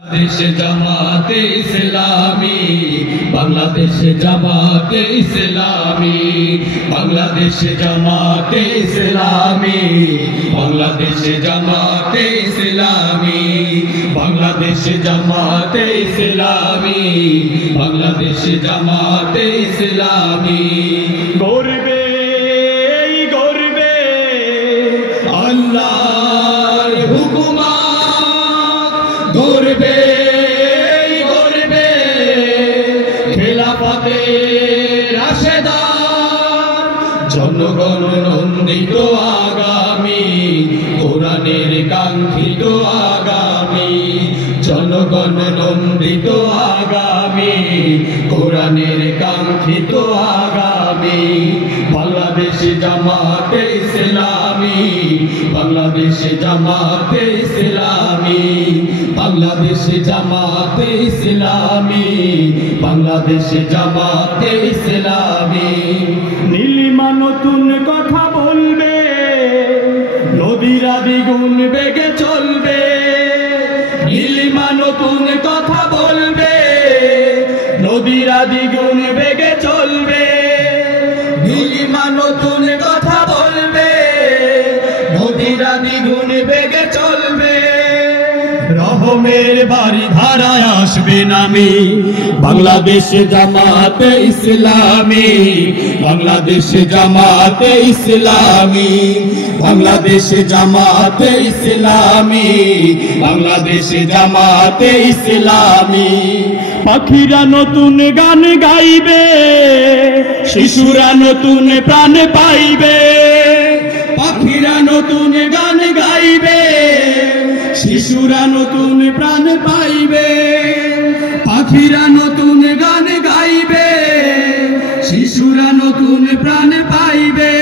देश जमाते इस्लामी बांग्लादेश जमाते इस्लामी बांग्लादेश जमाते इस्लामी बांग्लादेश जमाते इस्लामी बांग्लादेश जमाते इस्लामी बांग्लादेश जमाते इस्लामी गौरबे गौरबे अल्लाहर हुकुमत गौरबे गौरबे खिलाफते राশেদার জনগণ নন্দিত আগামী কোরআনের কাঙ্ক্ষিত আগামী জনগণ নন্দিত আগামী কোরআনের কাঙ্ক্ষিত আগামী বাংলাদেশ জামাতে ইসলামী বাংলাদেশ জামাতে ইসলামী বাংলাদেশ জামাতে ইসলামী বাংলাদেশ জামাতে ইসলামী নীলিমা নতুন কথা বলবে নদীরা দ্বিগুণ বেগে চলবে নীলিমা নতুন কথা বলবে নদীরা দ্বিগুণ বেগে চলবে নীলিমা নতুন কথা বলবে নদীরা দ্বিগুণ বেগে চলবে রহমের বাড়ি ধারায় আসবে নামি বাংলাদেশ জামাতে ইসলামী বাংলাদেশ জামাতে ইসলামী বাংলাদেশ জামাতে ইসলামী বাংলাদেশ জামাতে ইসলামী পাখিরা নতুন গান গাইবে শিশুরা নতুন প্রাণ পাইবে পাখিরা নতুন গান গাইবে শিশুরা নতুন প্রাণ পাইবে পাখিরা নতুন গান গাইবে শিশুরা নতুন প্রাণ পাইবে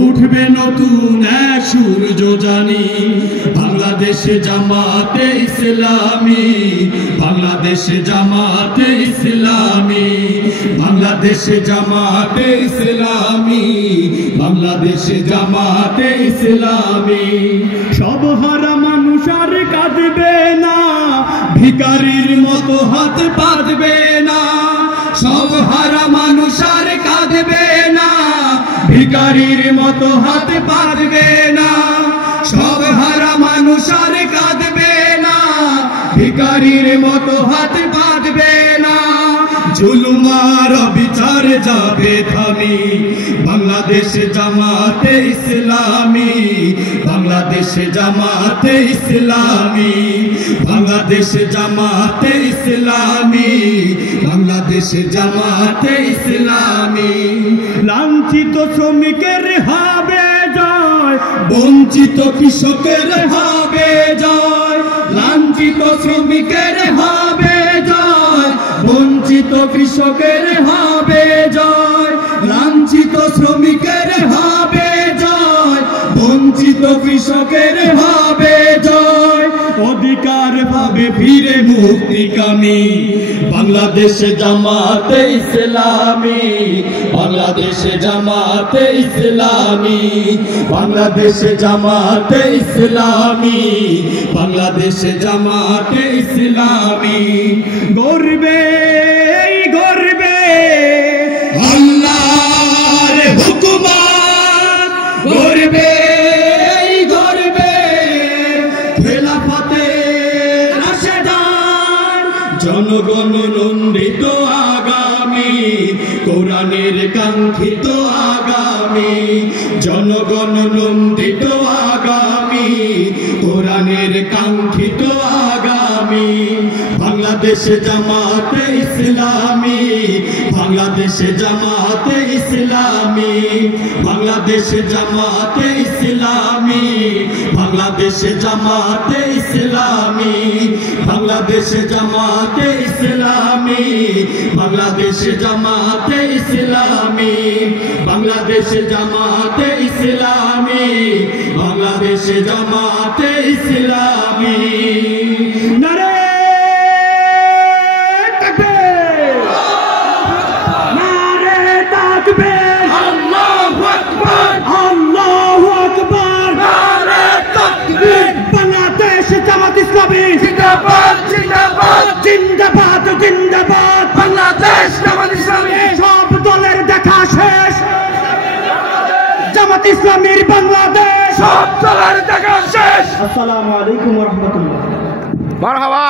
উঠবে নতুন এক সূর্য জানি বাংলাদেশ জামাতে ইসলামী বাংলাদেশ জামাতে ইসলামী বাংলাদেশ জামাতে ইসলামী বাংলাদেশ জামাতে ইসলামী সব হারা মানুষ আর কাঁদবে না ভিখারির মতো হাত পাতবে না সব হারা মানুষ আর কাঁদবে না ভিখারির মতো হাত পাতবে না সব হারা মানুষ আর কাঁদবে না ভিখারির মতো হাত পাতবে না জুলুমার বিচার যাবে থামি বাংলাদেশ জামাতে ইসলামী বাংলাদেশ জামাতে ইসলামী বাংলাদেশ জামাতে ইসলামী বাংলাদেশ জামাতে ইসলামী লাঞ্ছিত শ্রমিকের হবে জয় বঞ্চিত কৃষকের হবে জয় লাঞ্ছিত শ্রমিকের হবে জয় বঞ্চিত কৃষকের হবে জয় লাঞ্ছিত শ্রমিকের হবে জয় বঞ্চিত কৃষকের হবে জয় অধিকার পাবে ফিরে মুক্তিকামী বাংলাদেশ জামাতে ইসলামী বাংলাদেশ জামাতে ইসলামী বাংলাদেশ জামাতে ইসলামী বাংলাদেশ জামাতে ইসলামী গর্বে গর্বে আল্লাহর হুকুমত গর্বে গর্বে খেলাফতে রাশেদার জনগণ নন্দিত আগামী কোরআনের কাঙ্ক্ষিত আগামী জনগণ নন্দিত আগামী কোরআনের কাঙ্ক্ষিত আগামী বাংলাদেশ জামাতে ইসলামী বাংলাদেশ জামাতে ইসলামী বাংলাদেশ জামাতে ইসলামী বাংলাদেশ জামাতে ইসলামী বাংলাদেশ জামাতে ইসলামী বাংলাদেশ জামাতে ইসলামী বাংলাদেশ জামাতে ইসলামী বাংলাদেশ জামাতে ইসলামী নারে তাকবীর নারে তাকবীর আল্লাহু আকবার আল্লাহু আকবার নারে তাকবীর বাংলাদেশ জামাত ইসলামী জিন্দাবাদ। জিন্দাবাদ জিন্দাবাদ বাংলাদেশ জামাত ইসলামী সব দলের দেখা শেষ জামাত ইসলামীর বাংলাদেশ সব দলের দেখা শেষ আসসালামু আলাইকুম ওয়া রাহমাতুল্লাহ মারহাবা।